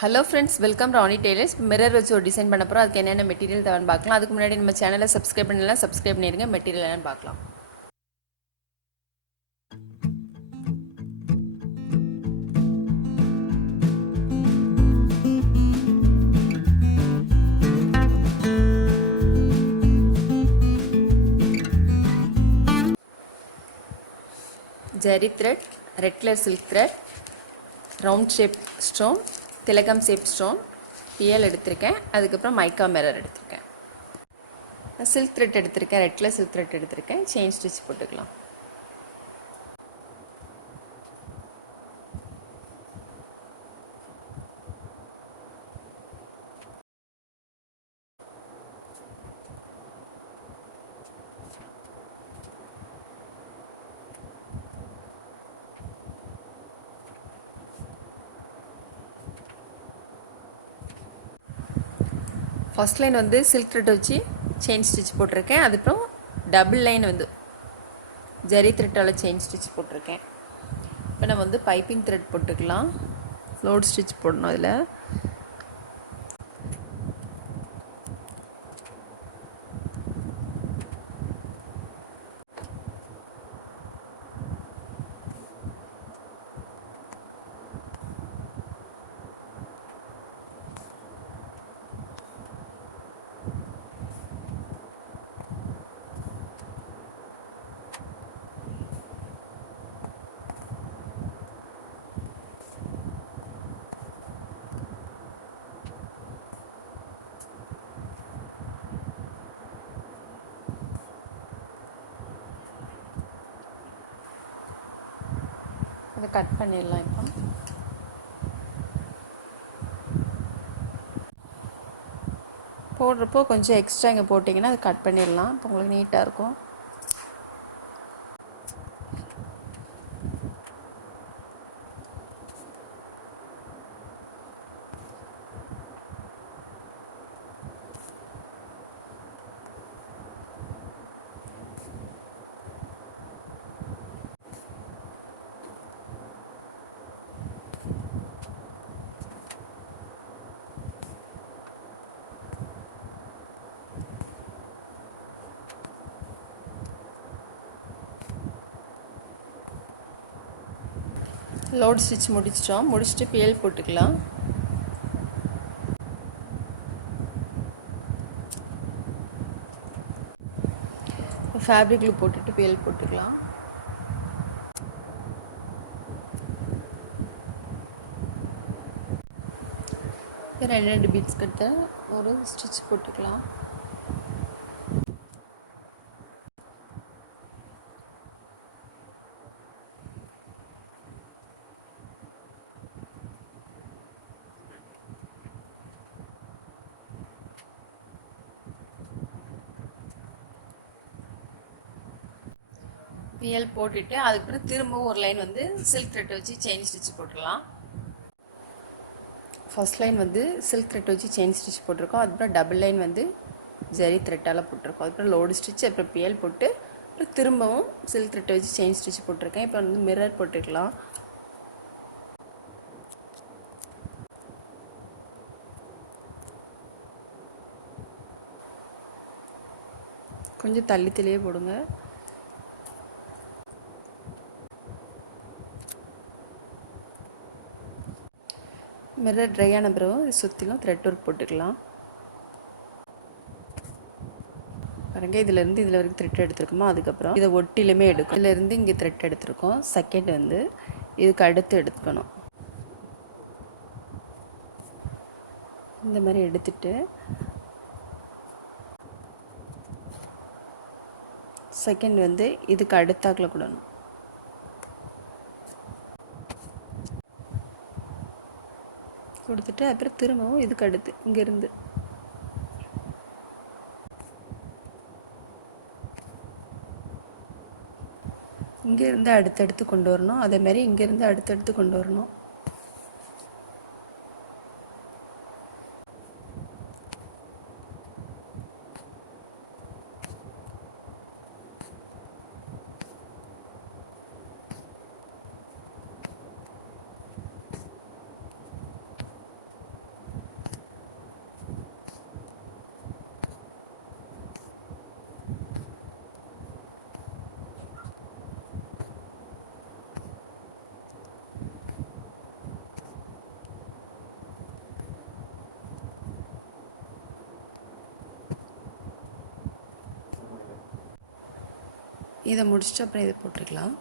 Hello friends, welcome to Aari Tailors. Mirror வச்சு ஒரு டிசைன் பண்ண போறோம். அதுக்கு என்னென்ன மெட்டீரியல் தேவைன்னு பார்க்கலாம். அதுக்கு முன்னாடி நம்ம சேனலை சப்ஸ்கிரைப் பண்ணலாம், சப்ஸ்கிரைப் பண்ணிருங்க. மெட்டீரியல் என்னன்னு பார்க்கலாம். Jari thread, red color silk thread, round shape stone, திலகம் shape stone, PL எடுத்திருக்கேன். அதுக்கப்புறம் மைக்கா மிரர் எடுத்திருக்கேன். சில்க் த்ரெட் எடுத்திருக்கேன், ரெட் கலர் சில்க் த்ரெட் எடுத்திருக்கேன். செயின் ஸ்டிச் போட்டுக்கலாம். ஃபர்ஸ்ட் லைன் வந்து சில்க் த்ரெட் வச்சு செயின் ஸ்டிச் போட்டிருக்கேன். அதுக்கப்புறம் டபுள் லைன் வந்து ஜரி த்ரெட்டால் செயின் ஸ்டிச் போட்டிருக்கேன். இப்போ நம்ம வந்து பைப்பிங் த்ரெட் போட்டுக்கலாம். லோட் ஸ்டிச் போடணும். அதில் அதை கட் பண்ணிடலாம். இப்போ போடுறப்போ கொஞ்சம் எக்ஸ்ட்ரா இங்கே போட்டிங்கன்னா அது கட் பண்ணிடலாம். இப்போ உங்களுக்கு நீட்டாக இருக்கும். லோட் ஸ்டிச் முடிச்சிட்டோம். முடிச்சுட்டு பிஎல் போட்டுக்கலாம். ஃபேப்ரிக் க்ளூ போட்டுட்டு பிஎல் போட்டுக்கலாம். ரெண்டு பீட்ஸ் கிட்ட ஒரு ஸ்டிச் போட்டுக்கலாம். பிஎல் போட்டுட்டு அதுக்கப்புறம் திரும்பவும் ஒரு லைன் வந்து சில்க் த்ரெட் வச்சு செயின் ஸ்டிச் போட்டுடலாம். ஃபர்ஸ்ட் லைன் வந்து சில்க் த்ரெட் வச்சு செயின் ஸ்டிச் போட்டிருக்கோம். அதுக்கப்புறம் டபுள் லைன் வந்து ஜரி த்ரெட்டால் போட்டிருக்கோம். அதுக்கப்புறம் லோடு ஸ்டிச், அப்புறம் பிஎல் போட்டு அப்புறம் திரும்பவும் சில்க் த்ரெட் வச்சு செயின் ஸ்டிச் போட்டிருக்கேன். இப்போ வந்து மிரர் போட்டுக்கலாம். கொஞ்சம் தள்ளி தள்ளியே போடுங்க. மிரர் ட்ரை ஆன பிறகு சுற்றிலும் த்ரெட் ஒர்க் போட்டுக்கலாம். பாருங்க, இதிலேருந்து இதில் வரைக்கும் த்ரெட் எடுத்துருக்கோமோ, அதுக்கப்புறம் இதை ஒட்டிலுமே எடுக்கும். இதிலேருந்து இங்கே த்ரெட் எடுத்துருக்கோம். செகண்ட் வந்து இதுக்கு அடுத்து எடுத்துக்கணும். இந்த மாதிரி எடுத்துட்டு செகண்ட் வந்து இதுக்கு அடுத்தாக்கில் கூடணும். கொடுத்துட்டு அப்புறம் திரும்பவும் இதுக்கு அடுத்து இங்கேருந்து இங்கேருந்து அடுத்தடுத்து கொண்டு வரணும். அதேமாதிரி இங்கேருந்து அடுத்தடுத்து கொண்டு வரணும். இதை முடிச்சுட்டு அப்புறம் இதை போட்டுக்கலாம்.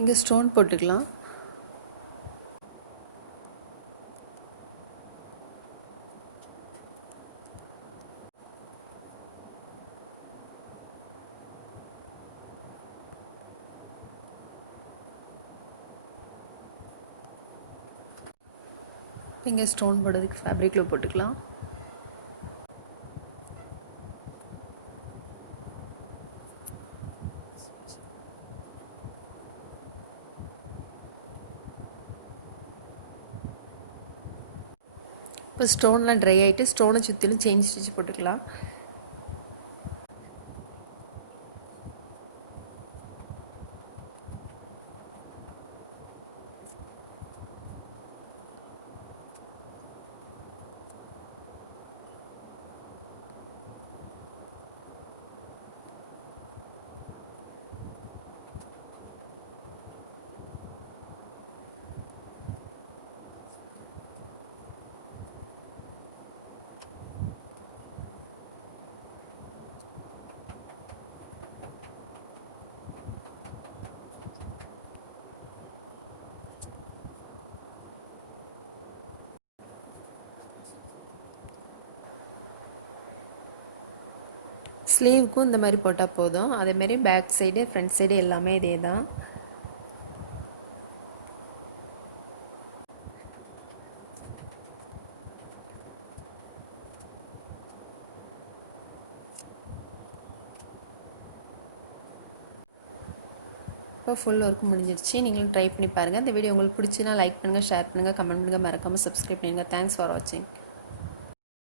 இங்கே ஸ்டோன் போட்டுக்கலாம். இங்கே ஸ்டோன் போடுறதுக்கு ஃபேப்ரிக் க்ளூ போட்டுக்கலாம். இப்போ ஸ்டோன்லாம் ட்ரை ஆகிட்டு ஸ்டோனை சுற்றிலும் செயின் ஸ்டிச் போட்டுக்கலாம். ஸ்லீவுக்கும் இந்த மாதிரி போட்டால் போதும். அதேமாரி பேக் சைடு ஃப்ரண்ட் சைடு எல்லாமே இதே தான். இப்போ ஃபுல் ஒர்க் முடிஞ்சிருச்சு. நீங்களும் ட்ரை பண்ணி பாருங்கள். இந்த வீடியோ உங்களுக்கு பிடிச்சினா லைக் பண்ணுங்கள், ஷேர் பண்ணுங்கள், கமெண்ட் பண்ணுங்கள், மறக்காமல் சப்ஸ்கிரைப் பண்ணுங்கள். தேங்க்ஸ் ஃபார் வாட்சிங்.